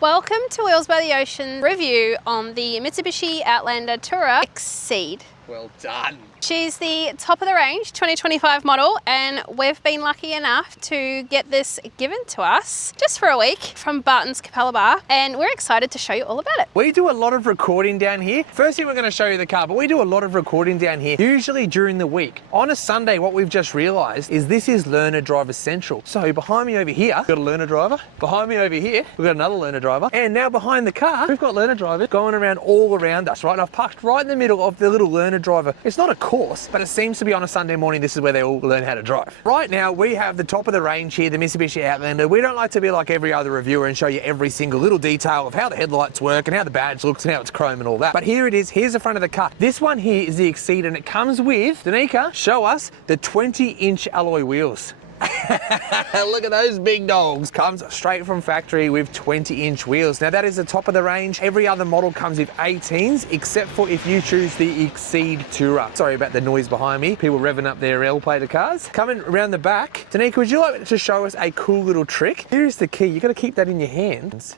Welcome to Wheels by the Ocean review on the Mitsubishi Outlander Tourer Exceed. Well done. She's the top of the range 2025 model, and we've been lucky enough to get this given to us just for a week from Bartons Capalaba, and we're excited to show you all about it. We do a lot of recording down here. Firstly, we're going to show you the car, but we do a lot of recording down here, usually during the week. On a Sunday, what we've just realized is this is learner driver central. So behind me over here, we've got a learner driver. Behind me over here, we've got another learner driver. And now behind the car, we've got learner drivers going around all around us, right? And I've parked right in the middle of the little learner driver. It's not a course, but it seems to be on a Sunday morning, this is where they all learn how to drive. Right now, we have the top of the range here, the Mitsubishi Outlander. We don't like to be like every other reviewer and show you every single little detail of how the headlights work and how the badge looks and how it's chrome and all that. But here it is, here's the front of the car. This one here is the Exceed, and it comes with, Danica, show us the 20-inch alloy wheels. Look at those big dogs. Comes straight from factory with 20-inch wheels. Now that is the top of the range. Every other model comes with 18s, except for if you choose the Exceed Tourer. Sorry about the noise behind me. People revving up their L-plated cars. Coming around the back, Danica, would you like to show us a cool little trick? Here's the key. You got to keep that in your hands.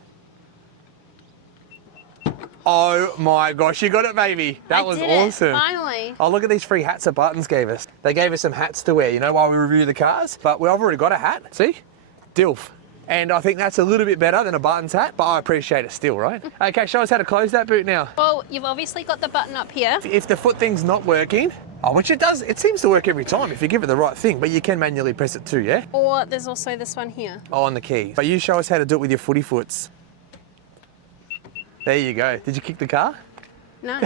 Oh my gosh, you got it, baby. That was awesome. Finally. Oh, look at these free hats that Bartons gave us. They gave us some hats to wear, you know, while we review the cars. But I've already got a hat, see? DILF. And I think that's a little bit better than a Bartons hat, but I appreciate it still, right? Okay, show us how to close that boot now. Well, you've obviously got the button up here. If the foot thing's not working, which it does, it seems to work every time if you give it the right thing, but you can manually press it too, yeah? Or there's also this one here. Oh, on the key. But you show us how to do it with your footy foots. There you go. Did you kick the car? No.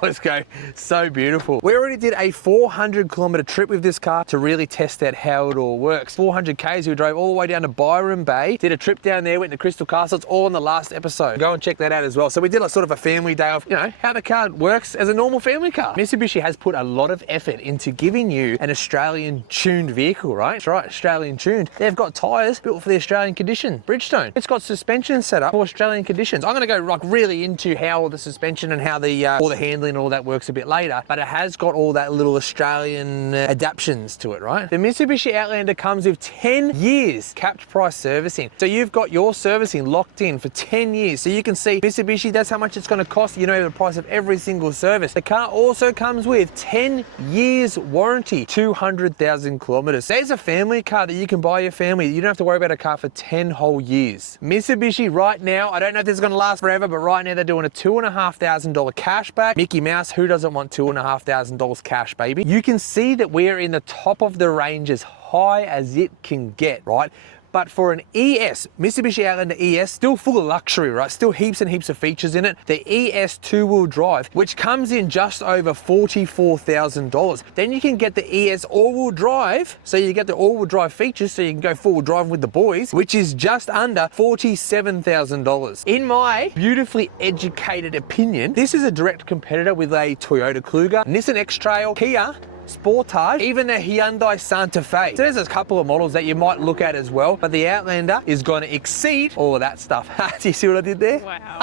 Let's go. So beautiful. We already did a 400-kilometer trip with this car to really test out how it all works. 400 Ks, we drove all the way down to Byron Bay, did a trip down there, went to Crystal Castle. It's all in the last episode. Go and check that out as well. So we did a sort of a family day of, you know, how the car works as a normal family car. Mitsubishi has put a lot of effort into giving you an Australian tuned vehicle, right? That's right, Australian tuned. They've got tyres built for the Australian condition. Bridgestone. It's got suspension set up for Australian conditions. I'm going to go like really into how all the suspension and how all the handling and all that works a bit later, but it has got all that little Australian adaptions to it, right? The Mitsubishi Outlander comes with 10 years capped price servicing. So you've got your servicing locked in for 10 years. So you can see Mitsubishi, that's how much it's going to cost. You know the price of every single service. The car also comes with 10 years warranty, 200,000 kilometers. There's a family car that you can buy your family. You don't have to worry about a car for 10 whole years. Mitsubishi right now, I don't know if this is going to last forever, but right now they're doing a $2,500 cash back. Mickey Mouse, who doesn't want $2,500 cash, baby? You can see that we're in the top of the range as high as it can get, right? But for an ES, Mitsubishi Outlander ES, still full of luxury, right? Still heaps and heaps of features in it. The ES two-wheel drive, which comes in just over $44,000. Then you can get the ES all-wheel drive, so you get the all-wheel drive features, so you can go full-wheel driving with the boys, which is just under $47,000. In my beautifully educated opinion, this is a direct competitor with a Toyota Kluger, Nissan X-Trail, Kia, Sportage, even the Hyundai Santa Fe. So there's a couple of models that you might look at as well, but the Outlander is going to exceed all of that stuff. Do you see what I did there? Wow.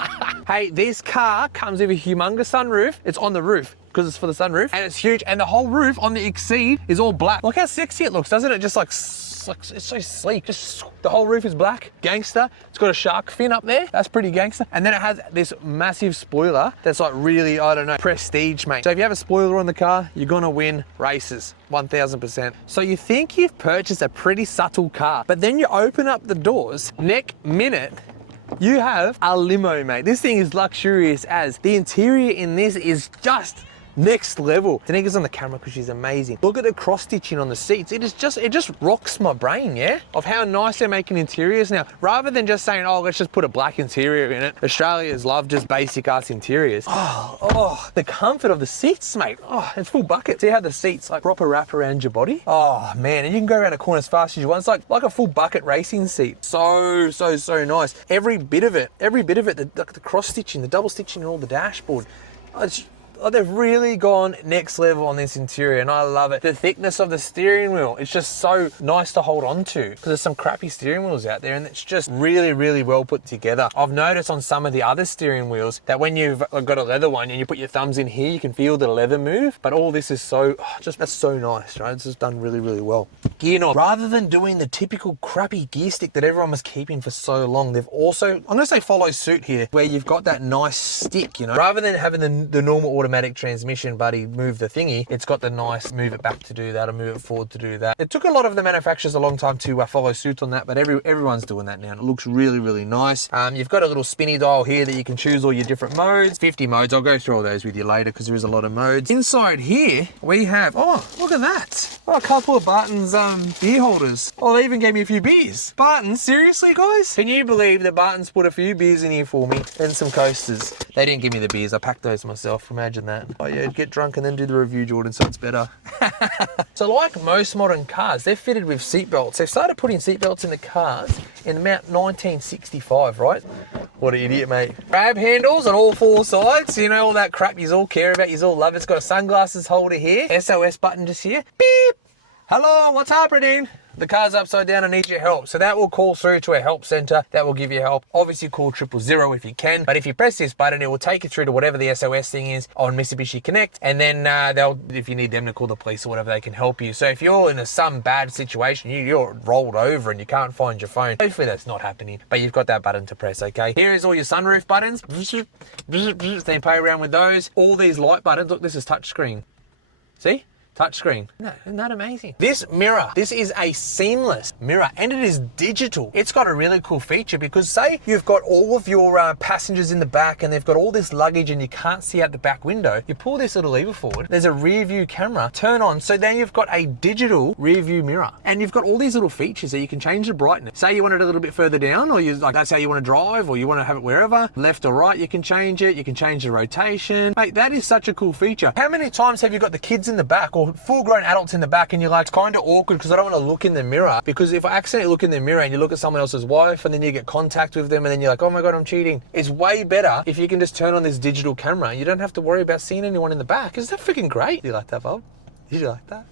Hey, this car comes with a humongous sunroof. It's on the roof because it's for the sunroof, and it's huge, and the whole roof on the Exceed is all black. Look how sexy it looks, doesn't it? Just like it's so sleek. Just the whole roof is black. Gangster. It's got a shark fin up there. That's pretty gangster. And then it has this massive spoiler that's like really, I don't know, prestige, mate. So if you have a spoiler on the car, you're gonna win races, 1000%. So you think you've purchased a pretty subtle car, but then you open up the doors, next minute, you have a limo, mate. This thing is luxurious as. The interior in this is just next level. Danica's on the camera because she's amazing. Look at the cross stitching on the seats. It just rocks my brain, yeah? Of how nice they're making interiors now. Rather than just saying, oh, let's just put a black interior in it. Australians love just basic ass interiors. Oh, the comfort of the seats, mate. Oh, it's full bucket. See how the seats like proper wrap around your body? Oh man, and you can go around a corner as fast as you want. It's like a full bucket racing seat. So nice. Every bit of it, the cross stitching, the double stitching on all the dashboard. they've really gone next level on this interior, and I love it. The thickness of the steering wheel, it's just so nice to hold on to, because there's some crappy steering wheels out there, and it's just really, really well put together. I've noticed on some of the other steering wheels that when you've got a leather one and you put your thumbs in here, you can feel the leather move, but all this is so, that's so nice, right? It's just done really, really well. Gear knob, rather than doing the typical crappy gear stick that everyone was keeping for so long, they've also, I'm gonna say follow suit here, where you've got that nice stick, you know, rather than having the normal automatic transmission buddy move the thingy, it's got the nice move it back to do that or move it forward to do that. It took a lot of the manufacturers a long time to follow suit on that, but everyone's doing that now, and it looks really, really nice. You've got a little spinny dial here that you can choose all your different modes, 50 modes. I'll go through all those with you later because there is a lot of modes. Inside here we have, oh, look at that, oh, a couple of Bartons beer holders. Oh, they even gave me a few beers. Bartons, seriously guys? Can you believe that Bartons put a few beers in here for me and some coasters? They didn't give me the beers, I packed those myself, imagine that. Oh yeah, get drunk and then do the review, Jordan, so it's better. So like most modern cars, they're fitted with seatbelts. They've started putting seatbelts in the cars in about 1965, right? What an idiot, mate. Grab handles on all four sides, you know, all that crap you all care about, you all love. It's got a sunglasses holder here, SOS button just here, beep. Hello, what's happening? The car's upside down, I need your help. So that will call through to a help center. That will give you help. Obviously call 000 if you can, but if you press this button, it will take you through to whatever the SOS thing is on Mitsubishi Connect. And then if you need them to call the police or whatever, they can help you. So if you're in some bad situation, you're rolled over and you can't find your phone, hopefully that's not happening, but you've got that button to press, okay? Here is all your sunroof buttons. Then play around with those. All these light buttons, look, this is touchscreen. See? Touchscreen. No, isn't that amazing? This mirror, this is a seamless mirror and it is digital. It's got a really cool feature because say you've got all of your passengers in the back and they've got all this luggage and you can't see out the back window, you pull this little lever forward, there's a rear view camera, turn on, so then you've got a digital rear view mirror and you've got all these little features that you can change the brightness. Say you want it a little bit further down, or you like that's how you want to drive, or you want to have it wherever, left or right, you can change it, you can change the rotation. Mate, that is such a cool feature. How many times have you got the kids in the back or full-grown adults in the back and you're like, it's kind of awkward because I don't want to look in the mirror, because if I accidentally look in the mirror and you look at someone else's wife and then you get contact with them and then you're like, oh my God, I'm cheating. It's way better if you can just turn on this digital camera and you don't have to worry about seeing anyone in the back. Isn't that freaking great? Do you like that, Bob? Did you like that?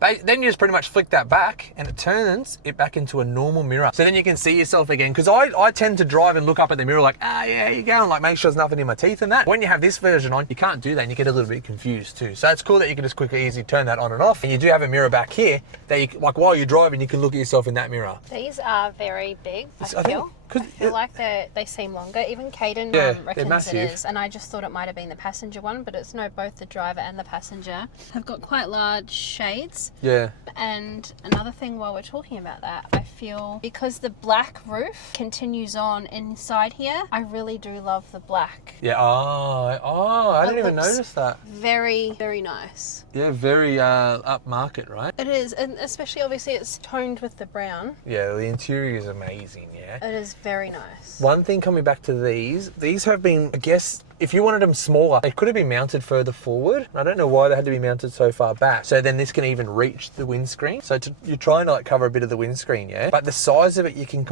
But then you just pretty much flick that back and it turns it back into a normal mirror. So then you can see yourself again. Because I tend to drive and look up at the mirror like, yeah, how you going? Like make sure there's nothing in my teeth and that. When you have this version on, you can't do that and you get a little bit confused too. So it's cool that you can just quickly, easily turn that on and off. And you do have a mirror back here that you, like while you're driving, you can look at yourself in that mirror. These are very big, I feel. I feel like they seem longer. Even Caden reckons it is. And I just thought it might have been the passenger one, but it's no, both the driver and the passenger have got quite large shades. Yeah. And another thing while we're talking about that, I feel because the black roof continues on inside here, I really do love the black. Yeah, I didn't even notice that. Very, very nice. Yeah, very upmarket, right? It is, and especially obviously it's toned with the brown. Yeah, the interior is amazing, yeah. It is very nice. One thing coming back to these have been, I guess, if you wanted them smaller, they could have been mounted further forward. I don't know why they had to be mounted so far back. So then this can even reach the windscreen. So you're trying to like cover a bit of the windscreen, yeah? But the size of it, you can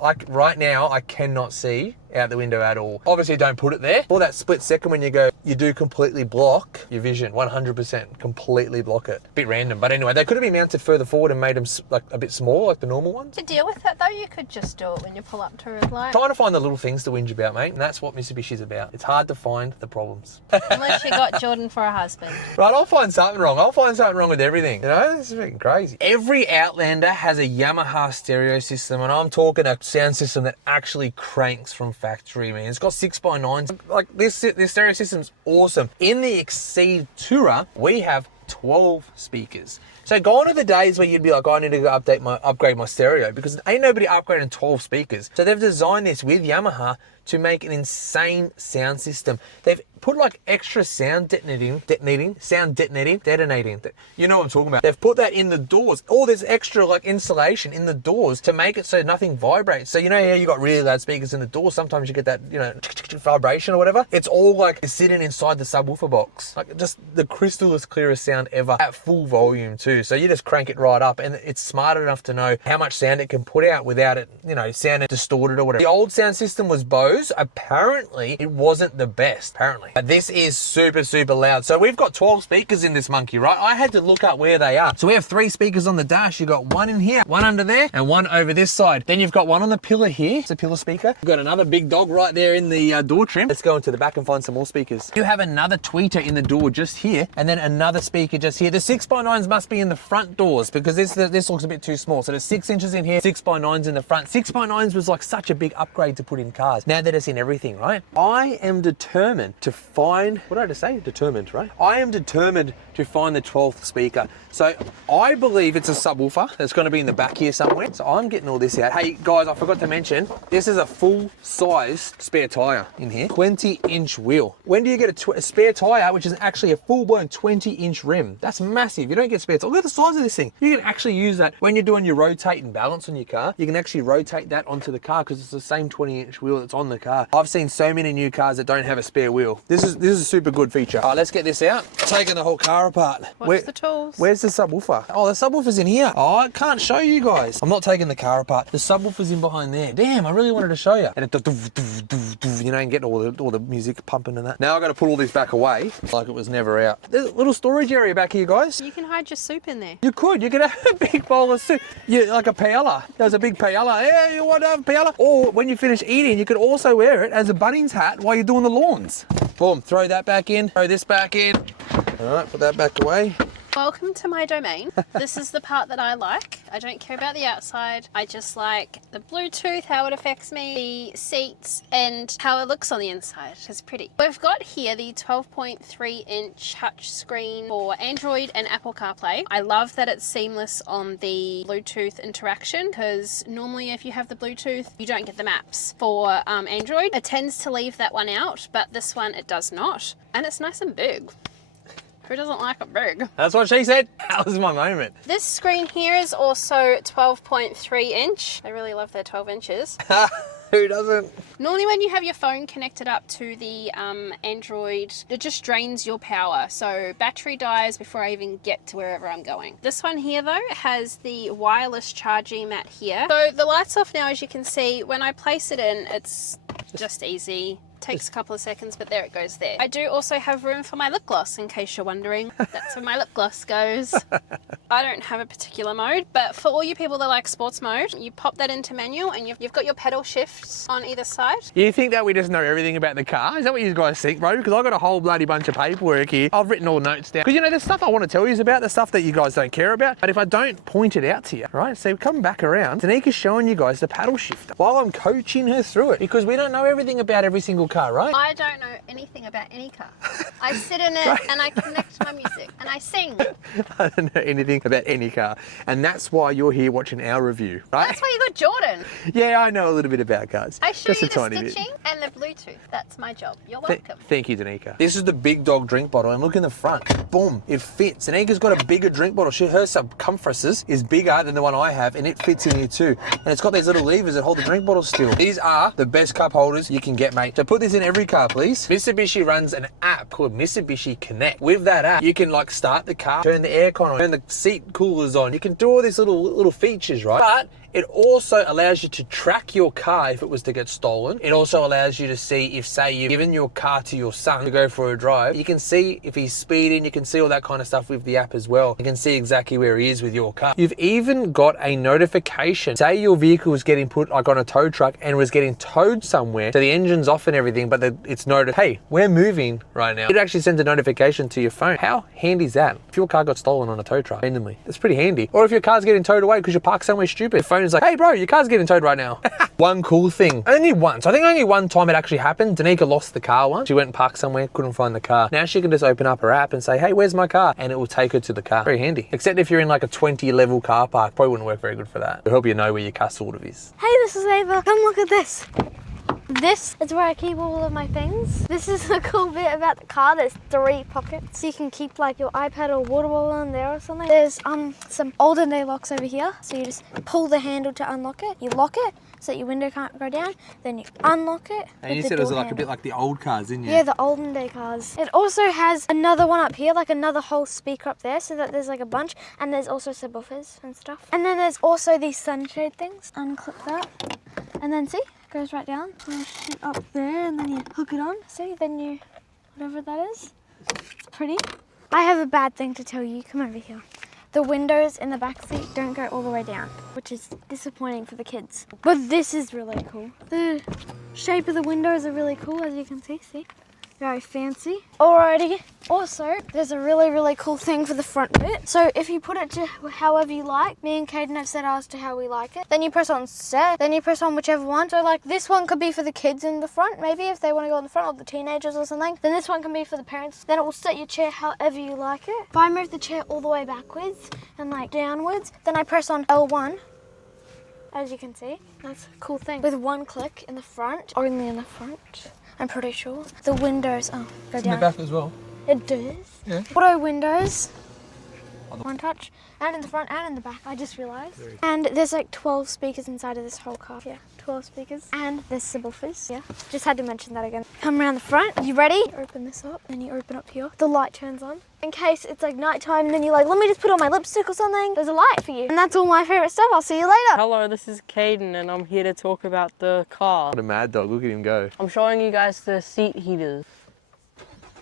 like right now, I cannot see out the window at all. Obviously don't put it there. For that split second when you go, you do completely block your vision, 100%, completely block it. Bit random, but anyway, they could have been mounted further forward and made them like a bit smaller, like the normal ones. To deal with that though, you could just do it when you pull up to a red light. Trying to find the little things to whinge about, mate, and that's what Mitsubishi's about. It's hard to find the problems. Unless you got Jordan for a husband. Right, I'll find something wrong. I'll find something wrong with everything. You know, this is freaking crazy. Every Outlander has a Yamaha stereo system, and I'm talking a sound system that actually cranks from factory, man. It's got 6x9s. Like this stereo system's awesome. In the Exceed Tourer, we have 12 speakers. So gone are the days where you'd be like, oh, I need to go upgrade my stereo, because ain't nobody upgrading 12 speakers. So they've designed this with Yamaha to make an insane sound system. They've put like extra sound detonating. You know what I'm talking about. They've put that in the doors. All this extra like insulation in the doors to make it so nothing vibrates. So you know how you got really loud speakers in the door, sometimes you get that, you know, vibration or whatever. It's all like sitting inside the subwoofer box. Like just the crystal clearest sound ever at full volume too. too. So you just crank it right up, and it's smart enough to know how much sound it can put out without it, you know, sounding distorted or whatever. The old sound system was Bose. Apparently, it wasn't the best, apparently. But this is super, super loud. So we've got 12 speakers in this monkey, right? I had to look up where they are. So we have 3 speakers on the dash. You've got one in here, one under there, and one over this side. Then you've got one on the pillar here. It's a pillar speaker. You've got another big dog right there in the door trim. Let's go into the back and find some more speakers. You have another tweeter in the door just here, and then another speaker just here. The 6x9s must be in the front doors because this looks a bit too small. So there's 6 inches in here, 6x9s in the front. 6x9s was like such a big upgrade to put in cars. Now that it's in everything, right? I am determined to find, what did I just say? Determined, right? I am determined to find the 12th speaker. So I believe it's a subwoofer that's going to be in the back here somewhere. So I'm getting all this out. Hey guys, I forgot to mention, this is a full-size spare tire in here. 20-inch wheel. When do you get a spare tire, which is actually a full-blown 20-inch rim? That's massive. You don't get spare tire. Look at the size of this thing. You can actually use that when you're doing your rotate and balance on your car. You can actually rotate that onto the car because it's the same 20-inch wheel that's on the car. I've seen so many new cars that don't have a spare wheel. This is a super good feature. All right, let's get this out. Taking the whole car apart. What's the tools? Where's the subwoofer? Oh, the subwoofer's in here. Oh, I can't show you guys. I'm not taking the car apart. The subwoofer's in behind there. Damn, I really wanted to show you. And it, you know, and get all the music pumping and that. Now I've got to put all this back away like it was never out. There's a little storage area back here, guys. You can hide your soup in there. You could have a big bowl of soup. Like a paella. There's a big paella. Yeah, you want to have a paella? Or when you finish eating, you could also wear it as a Bunnings hat while you're doing the lawns. Boom, throw that back in, throw this back in. All right, put that back away. Welcome to my domain. This is the part that I like. I don't care about the outside. I just like the Bluetooth, how it affects me, the seats, and how it looks on the inside. It's pretty. We've got here the 12.3-inch touchscreen for Android and Apple CarPlay. I love that it's seamless on the Bluetooth interaction because normally if you have the Bluetooth, you don't get the maps. For Android, it tends to leave that one out, but this one, it does not. And it's nice and big. Who doesn't like it big? That's what she said. That was my moment. This screen here is also 12.3 inch. I really love their 12 inches. Who doesn't? Normally when you have your phone connected up to the Android, it just drains your power. So battery dies before I even get to wherever I'm going. This one here though has the wireless charging mat here. So the light's off now, as you can see. When I place it in, it's just easy. Takes a couple of seconds, but there it goes there. I do also have room for my lip gloss, in case you're wondering. That's where my lip gloss goes. I don't have a particular mode, but for all you people that like sports mode, you pop that into manual and you've got your pedal shifts on either side. You think that we just know everything about the car? Is that what you guys think, bro? Because I've got a whole bloody bunch of paperwork here. I've written all notes down. Because you know, there's stuff I want to tell you about, the stuff that you guys don't care about. But if I don't point it out to you, right? So come back around, Tanika's showing you guys the paddle shifter while I'm coaching her through it. Because we don't know everything about every single car, right? I don't know anything about any car. I sit in it and I connect my music and I sing. I don't know anything about any car. And that's why you're here watching our review, right? That's why you got Jordan. Yeah, I know a little bit about cars. I show you the stitching and the Bluetooth. That's my job. You're welcome. Thank you, Danica. This is the big dog drink bottle, and look in the front. Boom, it fits. Danica's got a bigger drink bottle. Her circumference is bigger than the one I have, and it fits in here too. And it's got these little levers that hold the drink bottle still. These are the best cup holders you can get, mate. So put this in every car, please. Mitsubishi runs an app called Mitsubishi Connect. With that app, you can like start the car, turn the aircon on, turn the seat coolers on. You can do all these little features, right? But it also allows you to track your car if it was to get stolen. It also allows you to see if, say, you've given your car to your son to go for a drive. You can see if he's speeding. You can see all that kind of stuff with the app as well. You can see exactly where he is with your car. You've even got a notification. Say your vehicle was getting put like on a tow truck and was getting towed somewhere. So the engine's off and everything, but it's noted, hey, we're moving right now. It actually sends a notification to your phone. How handy is that? If your car got stolen on a tow truck randomly, that's pretty handy. Or if your car's getting towed away because you parked somewhere stupid, the phone is like, hey bro, your car's getting towed right now. One cool thing, only once, I think only one time it actually happened. Danica lost the car once. She went and parked somewhere, couldn't find the car. Now she can just open up her app and say, hey, where's my car? And it will take her to the car. Very handy. Except if you're in like a 20-level car park, probably wouldn't work very good for that. It'll help you know where your car sort of is. Hey, this is Ava. Come look at this. This is where I keep all of my things. This is the cool bit about the car. There's 3 pockets. So you can keep like your iPad or water bottle in there or something. There's some olden day locks over here. So you just pull the handle to unlock it. You lock it so that your window can't go down. Then you unlock it. And you said it was like a bit like the old cars, didn't you? Yeah, the olden day cars. It also has another one up here, like another whole speaker up there, so that there's like a bunch. And there's also subwoofers and stuff. And then there's also these sunshade things. Unclip that. And then see? Goes right down, push it up there, and then you hook it on. See, then you, whatever that is, it's pretty. I have a bad thing to tell you. Come over here. The windows in the back seat don't go all the way down, which is disappointing for the kids. But this is really cool. The shape of the windows are really cool, as you can see. See? Very fancy. Alrighty. Also, there's a really cool thing for the front bit. So if you put it to however you like, me and Caden have set ours to how we like it. Then you press on set, then you press on whichever one. So like this one could be for the kids in the front, maybe if they want to go in the front, or the teenagers or something. Then this one can be for the parents. Then it will set your chair however you like it. If I move the chair all the way backwards and like downwards, then I press on L1. As you can see, that's a cool thing. With one click in the front, only in the front. I'm pretty sure. The windows, go it's down. In the back as well. It does. Yeah. Auto windows. One touch. And in the front and in the back, I just realised. And there's like 12 speakers inside of this whole car. Yeah, 12 speakers. And there's subwoofers. Yeah, just had to mention that again. Come around the front. You ready? Open this up, and you open up here. The light turns on. In case it's like nighttime and then you're like, let me just put on my lipstick or something. There's a light for you. And that's all my favourite stuff. I'll see you later. Hello, this is Caden and I'm here to talk about the car. What a mad dog, look at him go. I'm showing you guys the seat heaters.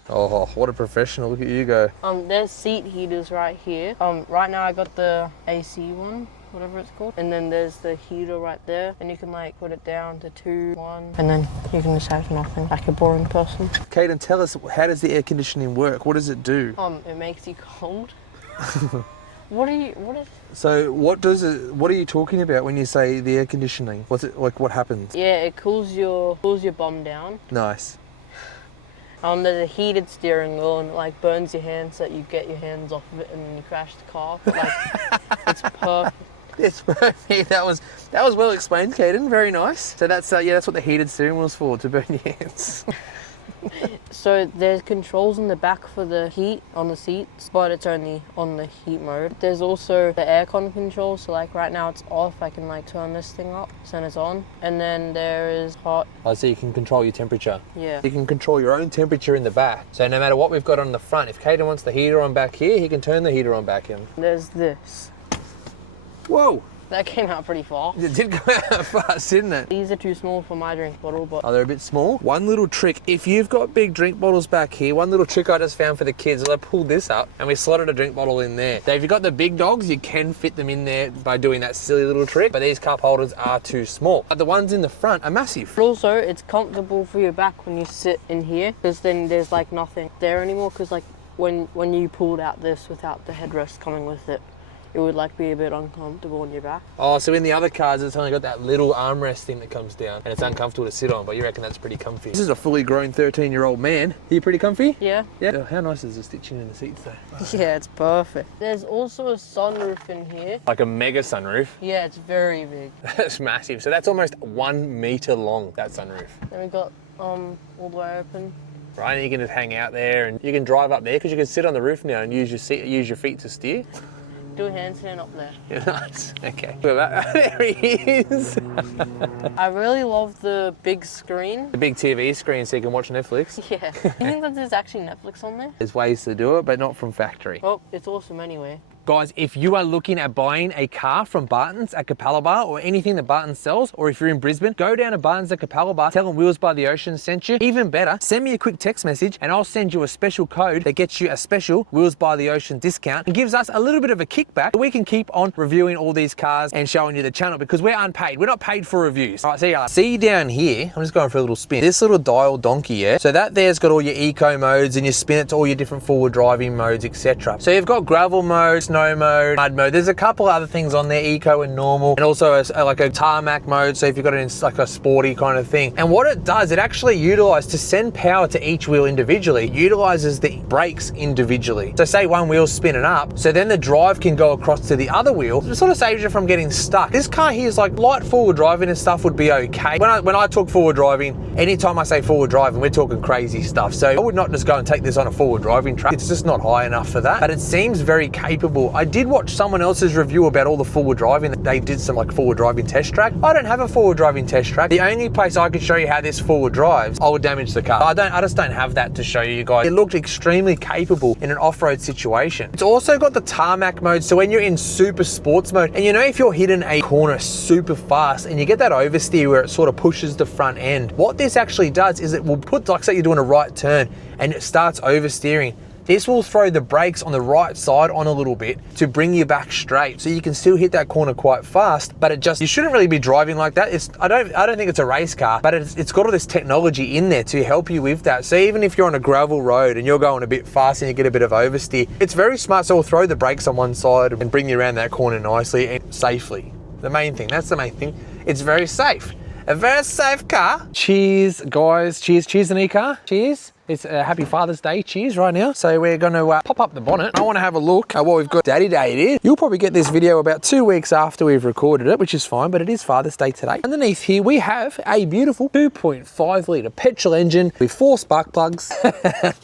Oh, what a professional, look at you go. There's seat heaters right here. Right now I got the AC one, whatever it's called. And then there's the heater right there. And you can like put it down to 2, 1. And then you can just have nothing, like a boring person. Caden, tell us, how does the air conditioning work? What does it do? It makes you cold. So what are you talking about when you say the air conditioning? What's it like, what happens? Yeah, it cools your bum down. Nice. There's a heated steering wheel and it like burns your hands so that you get your hands off of it and then you crash the car. But, like, it's perfect. It's perfect. That was well explained, Caden. Very nice. So that's that's what the heated steering wheel's for, to burn your hands. So there's controls in the back for the heat on the seats, but it's only on the heat mode. There's also the aircon control, so like right now it's off, I can like turn this thing up, so then it's on. And then there is hot. Oh, so you can control your temperature. Yeah. You can control your own temperature in the back. So no matter what we've got on the front, if Caden wants the heater on back here, he can turn the heater on back in. There's this. Whoa! That came out pretty fast. It did go out fast, didn't it? These are too small for my drink bottle, but... Oh, they're a bit small? One little trick, if you've got big drink bottles back here, one little trick I just found for the kids is I pulled this up and we slotted a drink bottle in there. So if you've got the big dogs, you can fit them in there by doing that silly little trick, but these cup holders are too small. But the ones in the front are massive. But also, it's comfortable for your back when you sit in here, because then there's like nothing there anymore, because like when you pulled out this without the headrest coming with it, it would like be a bit uncomfortable on your back. Oh, so in the other cars, it's only got that little armrest thing that comes down and it's uncomfortable to sit on, but you reckon that's pretty comfy. This is a fully grown 13-year-old man. Are you pretty comfy? Yeah. Yeah. How nice is the stitching in the seats though? Yeah, it's perfect. There's also a sunroof in here. Like a mega sunroof? Yeah, it's very big. That's massive. So that's almost 1 meter long, that sunroof. Then we got all the way open. Right, and you can just hang out there and you can drive up there because you can sit on the roof now and use your feet to steer. Do a handstand up there. Yeah, nice. Okay. There he is. I really love the big screen. The big TV screen so you can watch Netflix. Yeah. You think that there's actually Netflix on there? There's ways to do it, but not from factory. Well, it's awesome anyway. Guys, if you are looking at buying a car from Bartons at Capalaba or anything that Bartons sells, or if you're in Brisbane, go down to Bartons at Capalaba, tell them Wheels by the Ocean sent you. Even better, send me a quick text message and I'll send you a special code that gets you a special Wheels by the Ocean discount and gives us a little bit of a kickback. We can keep on reviewing all these cars and showing you the channel because we're unpaid. We're not paid for reviews. All right, see ya. See down here, I'm just going for a little spin. This little dial donkey, yeah? So that there's got all your eco modes and you spin it to all your different forward driving modes, etc. So you've got gravel mode, snow mode, mud mode. There's a couple other things on there, eco and normal, and also like a tarmac mode, so if you've got it in like a sporty kind of thing. And what it does, it actually utilizes to send power to each wheel individually, it utilizes the brakes individually. So say one wheel's spinning up, so then the drive can go across to the other wheel. It sort of saves you from getting stuck. This car here is like light forward driving and stuff would be okay. When I talk forward driving, anytime I say forward driving, we're talking crazy stuff. So I would not just go and take this on a forward driving track. It's just not high enough for that, but it seems very capable. I did watch someone else's review about all the forward driving. They did some like forward driving test track. I don't have a forward driving test track. The only place I could show you how this forward drives, I would damage the car. I just don't have that to show you guys. It looked extremely capable in an off-road situation. It's also got the tarmac mode, so when you're in super sports mode, and you know if you're hitting a corner super fast and you get that oversteer where it sort of pushes the front end, what this actually does is it will put, like say you're doing a right turn and it starts oversteering. This will throw the brakes on the right side on a little bit to bring you back straight, so you can still hit that corner quite fast. But you shouldn't really be driving like that. I don't think it's a race car, but it's got all this technology in there to help you with that. So even if you're on a gravel road and you're going a bit fast and you get a bit of oversteer, it's very smart. So it'll throw the brakes on one side and bring you around that corner nicely and safely. The main thing, that's the main thing. It's very safe. A very safe car. Cheers, guys. Cheers, cheers, Anika. Cheers. It's a happy Father's Day. Cheers right now. So we're going to pop up the bonnet. I want to have a look at what we've got. Daddy Day it is. You'll probably get this video about 2 weeks after we've recorded it, which is fine, but it is Father's Day today. Underneath here, we have a beautiful 2.5 litre petrol engine with 4 spark plugs.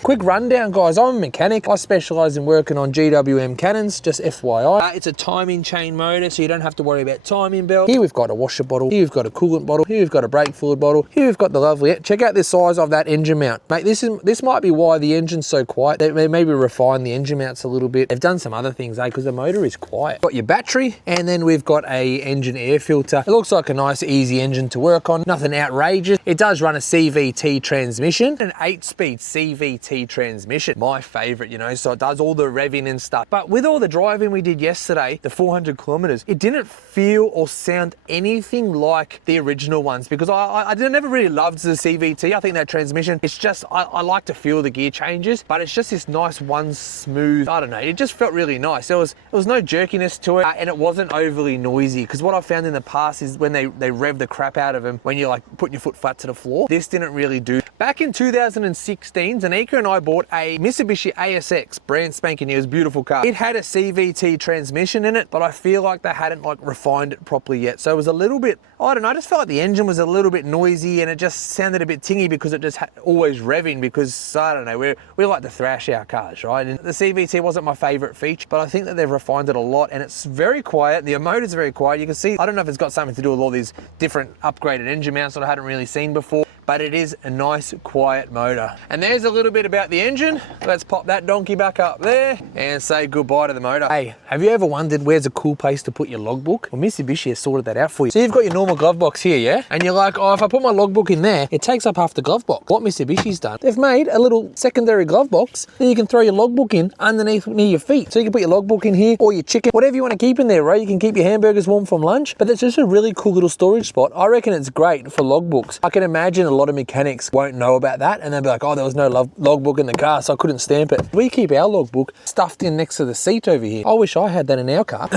Quick rundown, guys. I'm a mechanic. I specialise in working on GWM cannons, just FYI. It's a timing chain motor, so you don't have to worry about timing belt. Here we've got a washer bottle. Here we've got a coolant bottle. Here we've got a brake fluid bottle. Here we've got the lovely, check out the size of that engine mount. Mate, this might be why the engine's so quiet. They maybe refine the engine mounts a little bit. They've done some other things, because the motor is quiet. Got your battery, and then we've got a engine air filter. It looks like a nice, easy engine to work on. Nothing outrageous. It does run a CVT transmission, an 8-speed CVT transmission. My favorite, you know, so it does all the revving and stuff. But with all the driving we did yesterday, the 400 kilometers, it didn't feel or sound anything like the original ones, because I never really loved the CVT. I think that transmission, it's just, I like to feel the gear changes, but it's just this nice one smooth, I don't know, it just felt really nice. There was no jerkiness to it, and it wasn't overly noisy, because what I found in the past is when they rev the crap out of them when you're like putting your foot flat to the floor. This didn't really do. Back in 2016, Zanika and I bought a Mitsubishi ASX, brand spanking new, it was a beautiful car. It had a CVT transmission in it, but I feel like they hadn't like refined it properly yet. So it was a little bit, I don't know, I just felt like the engine was a little bit noisy, and it just sounded a bit tingy because it just always revving, because I don't know, we like to thrash our cars, right? And the CVT wasn't my favorite feature, but I think that they've refined it a lot, and it's very quiet. The motor's very quiet. You can see, I don't know if it's got something to do with all these different upgraded engine mounts that I hadn't really seen before, but it is a nice quiet motor. And there's a little bit about the engine. Let's pop that donkey back up there and say goodbye to the motor. Hey, have you ever wondered where's a cool place to put your logbook? Well, Mitsubishi has sorted that out for you. So you've got your normal glove box here, yeah? And you're like, oh, if I put my logbook in there, it takes up half the glove box. What Mitsubishi's done, they've made a little secondary glove box that you can throw your logbook in underneath near your feet. So you can put your logbook in here, or your chicken, whatever you want to keep in there, right? You can keep your hamburgers warm from lunch, but it's just a really cool little storage spot. I reckon it's great for logbooks. I can imagine a lot of mechanics won't know about that, and they'll be like, oh, there was no logbook in the car, so I couldn't stamp it. We keep our logbook stuffed in next to the seat over here. I wish I had that in our car.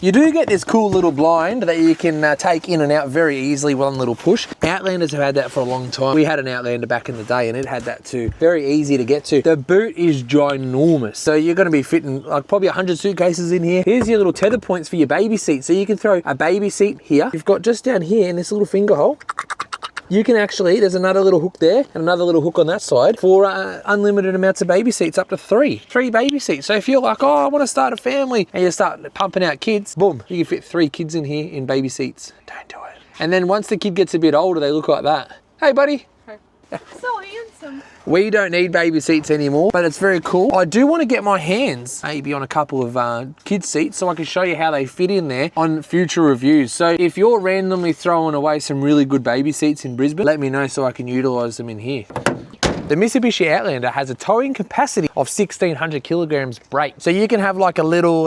You do get this cool little blind that you can take in and out very easily, one little push. Outlanders have had that for a long time. We had an Outlander back in the day, and it had that too. Very easy to get to. The boot is ginormous, so you're going to be fitting like probably 100 suitcases in here. Here's your little tether points for your baby seat, so you can throw a baby seat here. You've got just down here in this little finger hole, you can actually, there's another little hook there and another little hook on that side for unlimited amounts of baby seats, up to three baby seats. So if you're like, oh, I want to start a family, and you start pumping out kids, boom, you can fit 3 kids in here in baby seats. Don't do it. And then once the kid gets a bit older, they look like that. Hey, buddy. So handsome. We don't need baby seats anymore, but it's very cool. I do want to get my hands maybe on a couple of kids seats so I can show you how they fit in there on future reviews. So if you're randomly throwing away some really good baby seats in Brisbane, let me know so I can utilize them in here. The Mitsubishi Outlander has a towing capacity of 1,600 kilograms brake. So you can have like a little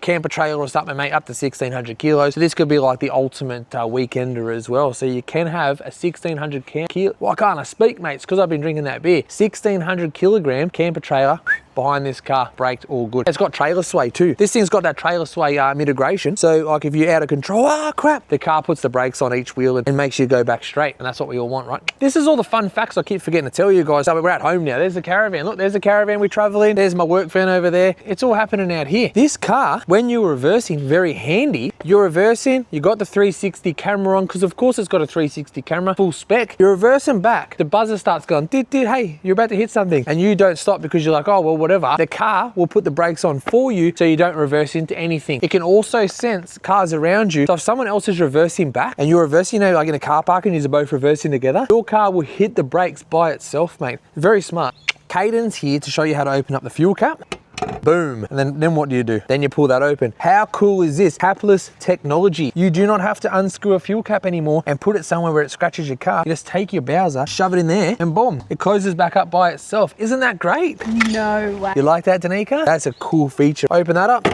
camper trailer or something, mate, up to 1,600 kilos. So this could be like the ultimate weekender as well. So you can have a 1,600 kilo. Why can't I speak, mate? It's because I've been drinking that beer. 1,600 kilogram camper trailer. behind this car, braked, all good. It's got trailer sway too. This thing's got that trailer sway mitigation. So like if you're out of control, oh crap, the car puts the brakes on each wheel and makes you go back straight. And that's what we all want, right? This is all the fun facts I keep forgetting to tell you guys. So we're at home now. There's the caravan. Look, there's the caravan we travel in. There's my work van over there. It's all happening out here. This car, when you're reversing, very handy. You're reversing, you got the 360 camera on, because of course it's got a 360 camera, full spec. You're reversing back, the buzzer starts going, dit, dit, hey, you're about to hit something. And you don't stop because you're like, oh, well, whatever. The car will put the brakes on for you so you don't reverse into anything. It can also sense cars around you. So if someone else is reversing back and you're reversing, you know, like in a car park and you're both reversing together, your car will hit the brakes by itself, mate. Very smart. Caden's here to show you how to open up the fuel cap. Boom. And then what do? Then you pull that open. How cool is this? Capless technology. You do not have to unscrew a fuel cap anymore and put it somewhere where it scratches your car. You just take your Bowser, shove it in there, and boom, it closes back up by itself. Isn't that great? No way. You like that, Danica? That's a cool feature. Open that up.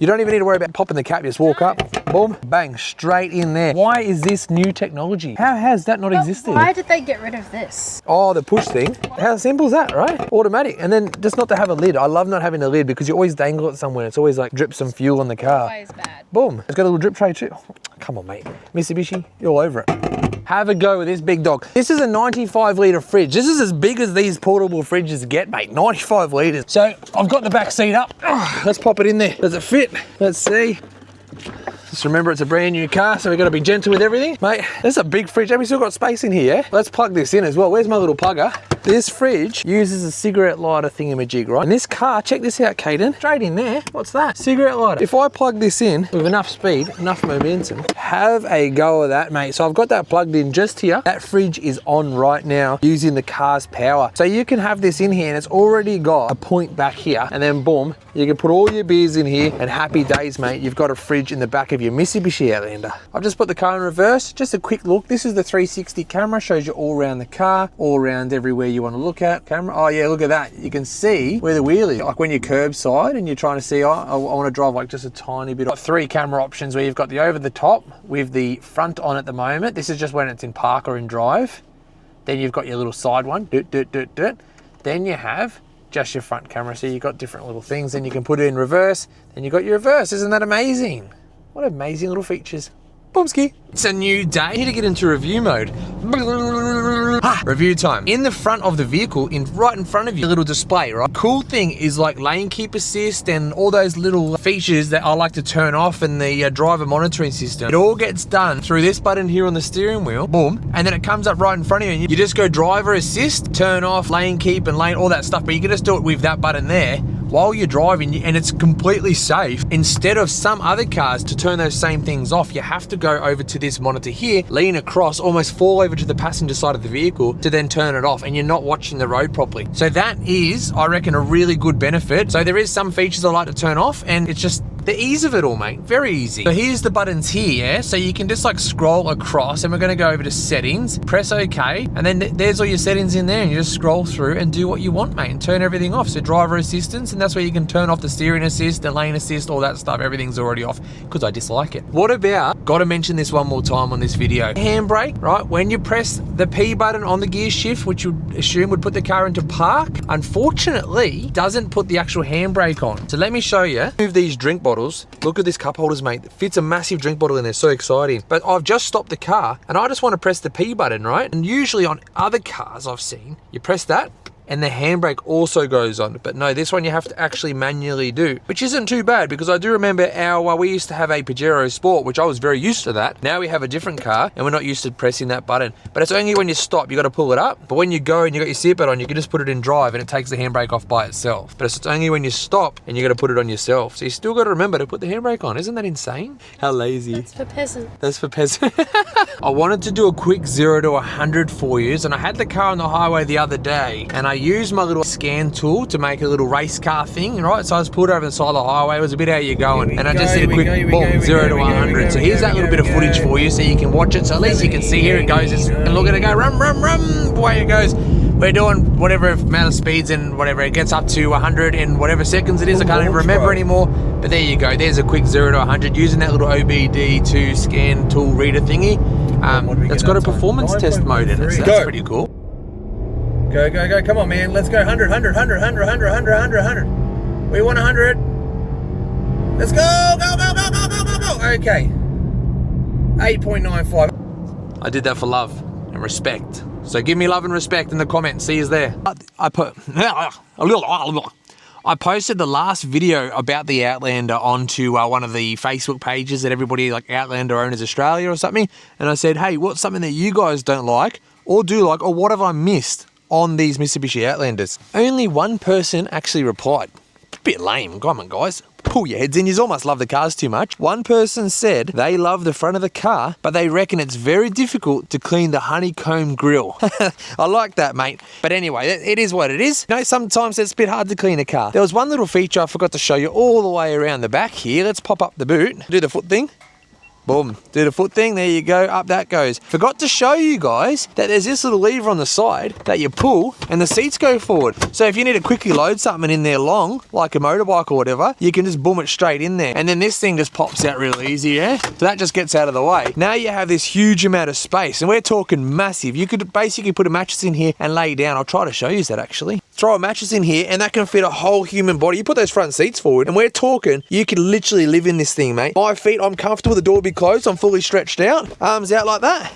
You don't even need to worry about popping the cap. Just walk up, boom, bang, straight in there. Why is this new technology? How has that not existed? Why did they get rid of this? Oh, the push thing. How simple is that, right? Automatic. And then just not to have a lid. I love not having a lid because you always dangle it somewhere. It's always like drip some fuel on the car. Always bad. Boom. It's got a little drip tray too. Oh, come on, mate. Mitsubishi, you're all over it. Have a go with this big dog. This is a 95 litre fridge. This is as big as these portable fridges get, mate. 95 litres. So I've got the back seat up. Let's pop it in there. Does it fit? Let's see. Just remember it's a brand new car, so we've got to be gentle with everything. Mate, there's a big fridge and we still got space in here, yeah? Let's plug this in as well. Where's my little plugger? This fridge uses a cigarette lighter thingamajig, right? And this car, check this out, Caden. Straight in there, what's that? Cigarette lighter. If I plug this in with enough speed, enough momentum, have a go of that, mate. So I've got that plugged in just here. That fridge is on right now using the car's power. So you can have this in here and it's already got a point back here, and then boom, you can put all your beers in here and happy days, mate. You've got a fridge in the back of your Mitsubishi Outlander. I've just put the car in reverse. Just a quick look. This is the 360 camera. Shows you all around the car, all around everywhere you want to look at. Camera. Oh yeah, look at that. You can see where the wheel is. Like when you're curbside and you're trying to see, oh, I want to drive like just a tiny bit. Got 3 camera options where you've got the over the top with the front on at the moment. This is just when it's in park or in drive. Then you've got your little side one. Then you have just your front camera. So you've got different little things. Then you can put it in reverse. Then you've got your reverse. Isn't that amazing? What amazing little features. Boomski. It's a new day. Here to get into review mode. Review time. In the front of the vehicle, right in front of you, a little display, right? Cool thing is like lane keep assist and all those little features that I like to turn off, and the driver monitoring system. It all gets done through this button here on the steering wheel. Boom. And then it comes up right in front of you and you just go driver assist, turn off lane keep and lane, all that stuff. But you can just do it with that button there while you're driving, and it's completely safe. Instead of some other cars, to turn those same things off, you have to go over to this monitor here, lean across, almost fall over to the passenger side of the vehicle to then turn it off, and you're not watching the road properly. So that is, I reckon, a really good benefit. So there is some features I like to turn off, and it's just the ease of it all, mate. Very easy. So here's the buttons here, yeah? So you can just like scroll across, and we're gonna go over to settings, press OK, and then there's all your settings in there, and you just scroll through and do what you want, mate, and turn everything off. So driver assistance, and that's where you can turn off the steering assist, the lane assist, all that stuff. Everything's already off because I dislike it. What about, gotta mention this one more time on this video, handbrake, right? When you press the P button on the gear shift, which you would assume would put the car into park, unfortunately doesn't put the actual handbrake on. So let me show you. Move these drink bottles. Look at this cup holders, mate. It fits a massive drink bottle in there. So exciting. But I've just stopped the car and I just want to press the P button, right? And usually on other cars I've seen, you press that and the handbrake also goes on. But no, this one you have to actually manually do, which isn't too bad, because I do remember we used to have a Pajero Sport, which I was very used to that. Now we have a different car and we're not used to pressing that button. But it's only when you stop, you got to pull it up. But when you go and you got your seatbelt on, you can just put it in drive and it takes the handbrake off by itself. But it's only when you stop and you got to put it on yourself. So you still got to remember to put the handbrake on. Isn't that insane? How lazy. That's for peasants. That's for peasants. I wanted to do a quick 0 to 100 for you, and I had the car on the highway the other day and I used my little scan tool to make a little race car thing, right? So I just pulled over the side of the highway. It was a bit how you're going, and I just did a quick boom, 0 to 100. So here's that little bit of footage for you so you can watch it. So at least you can see, here it goes, and look at it go, rum, rum, rum, away it goes. We're doing whatever amount of speeds and whatever, it gets up to 100 in whatever seconds it is. I can't even remember anymore, but there you go. There's a quick 0 to 100 using that little OBD2 scan tool reader thingy. It's got a performance test mode in it, so that's pretty cool. Go, go, go. Come on, man. Let's go. 100, 100, 100, 100, 100, 100, 100, 100. We want 100. Let's go. Go, go, go, go, go, go, go. Okay. 8.95. I did that for love and respect. So give me love and respect in the comments. See you there. I posted the last video about the Outlander onto one of the Facebook pages that everybody, like Outlander Owners Australia or something. And I said, hey, what's something that you guys don't like or do like, or what have I missed on these Mitsubishi Outlanders? Only one person actually replied. A bit lame. Come on, guys. Pull your heads in. You almost love the cars too much. One person said they love the front of the car, but they reckon it's very difficult to clean the honeycomb grille. I like that, mate. But anyway, it is what it is. You know, sometimes it's a bit hard to clean a car. There was one little feature I forgot to show you all the way around the back here. Let's pop up the boot. Do the foot thing. Boom. Do the foot thing. There you go. Up that goes. Forgot to show you guys that there's this little lever on the side that you pull and the seats go forward. So if you need to quickly load something in there long, like a motorbike or whatever, you can just boom it straight in there. And then this thing just pops out real easy, yeah? So that just gets out of the way. Now you have this huge amount of space, and we're talking massive. You could basically put a mattress in here and lay down. I'll try to show you that actually. Throw a mattress in here and that can fit a whole human body. You put those front seats forward and we're talking, you could literally live in this thing, mate. 5 feet, I'm comfortable, the door will be closed, I'm fully stretched out, arms out like that.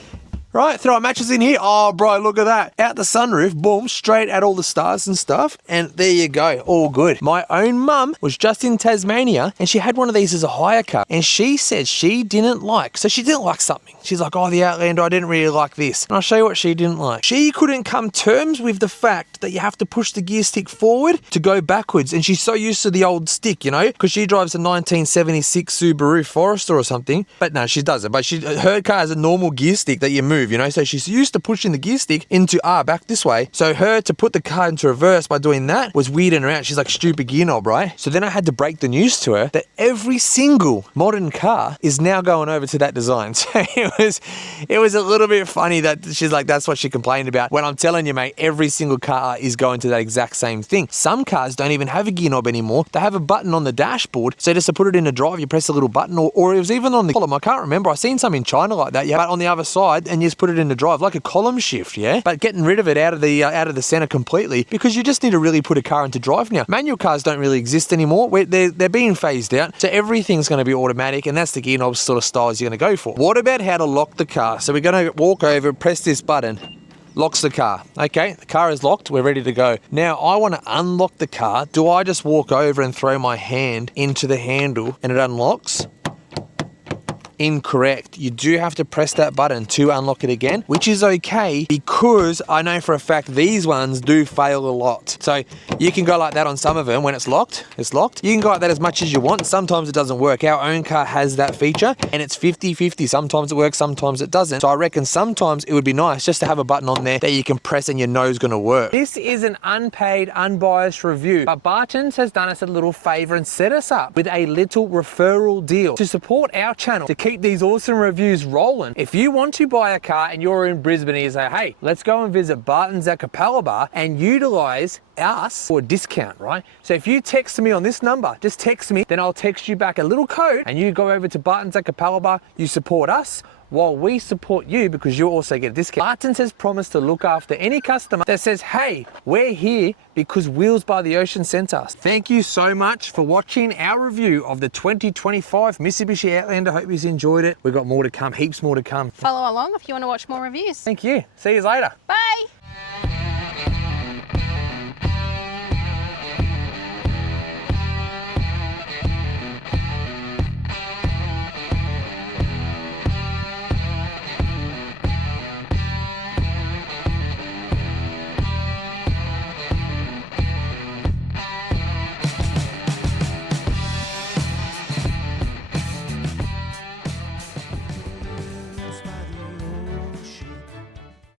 Right, throw a mattress in here. Oh, bro, look at that. Out the sunroof, boom, straight at all the stars and stuff. And there you go, all good. My own mum was just in Tasmania and she had one of these as a hire car. And she said she didn't like, so she didn't like something. She's like, oh, the Outlander, I didn't really like this. And I'll show you what she didn't like. She couldn't come terms with the fact that you have to push the gear stick forward to go backwards. And she's so used to the old stick, you know, because she drives a 1976 Subaru Forester or something. But no, she doesn't. But her car has a normal gear stick that you move, you know, so she's used to pushing the gear stick into back this way. So her to put the car into reverse by doing that was weirding her out. She's like, stupid gear knob, right? So then I had to break the news to her that every single modern car is now going over to that design. So it was a little bit funny that she's like, that's what she complained about. When I'm telling you, mate, every single car is going to that exact same thing. Some cars don't even have a gear knob anymore. They have a button on the dashboard. So just to put it in a drive, you press a little button, or it was even on the column. I can't remember. I've seen some in China like that, yeah. But on the other side, and you just put it in the drive, like a column shift, yeah. But getting rid of it out of the center completely, because you just need to really put a car into drive now. Manual cars don't really exist anymore. They're being phased out. So everything's going to be automatic, and that's the gear knob sort of styles you're going to go for. What about how to lock the car? So we're going to walk over, press this button. Locks the car. Okay, the car is locked. We're ready to go. Now, I want to unlock the car. Do I just walk over and throw my hand into the handle and it unlocks? Incorrect. You do have to press that button to unlock it again, which is okay because I know for a fact these ones do fail a lot. So you can go like that on some of them when it's locked. It's locked. You can go like that as much as you want. Sometimes it doesn't work. Our own car has that feature and it's 50-50. Sometimes it works, sometimes it doesn't. So I reckon sometimes it would be nice just to have a button on there that you can press and you know is going to work. This is an unpaid, unbiased review, but Bartons has done us a little favor and set us up with a little referral deal to support our channel, to keep these awesome reviews rolling. If you want to buy a car and you're in Brisbane and you say, hey, let's go and visit Bartons at Capalaba and utilize us for a discount, right? So if you text me on this number, just text me, then I'll text you back a little code and you go over to Bartons at Capalaba, you support us while we support you because you also get a discount. Bartons has promised to look after any customer that says, hey, we're here because Wheels by the Ocean sent us. Thank you so much for watching our review of the 2025 Mitsubishi Outlander. Hope you enjoyed it. We've got more to come, heaps more to come. Follow along if you want to watch more reviews. Thank you. See you later. Bye.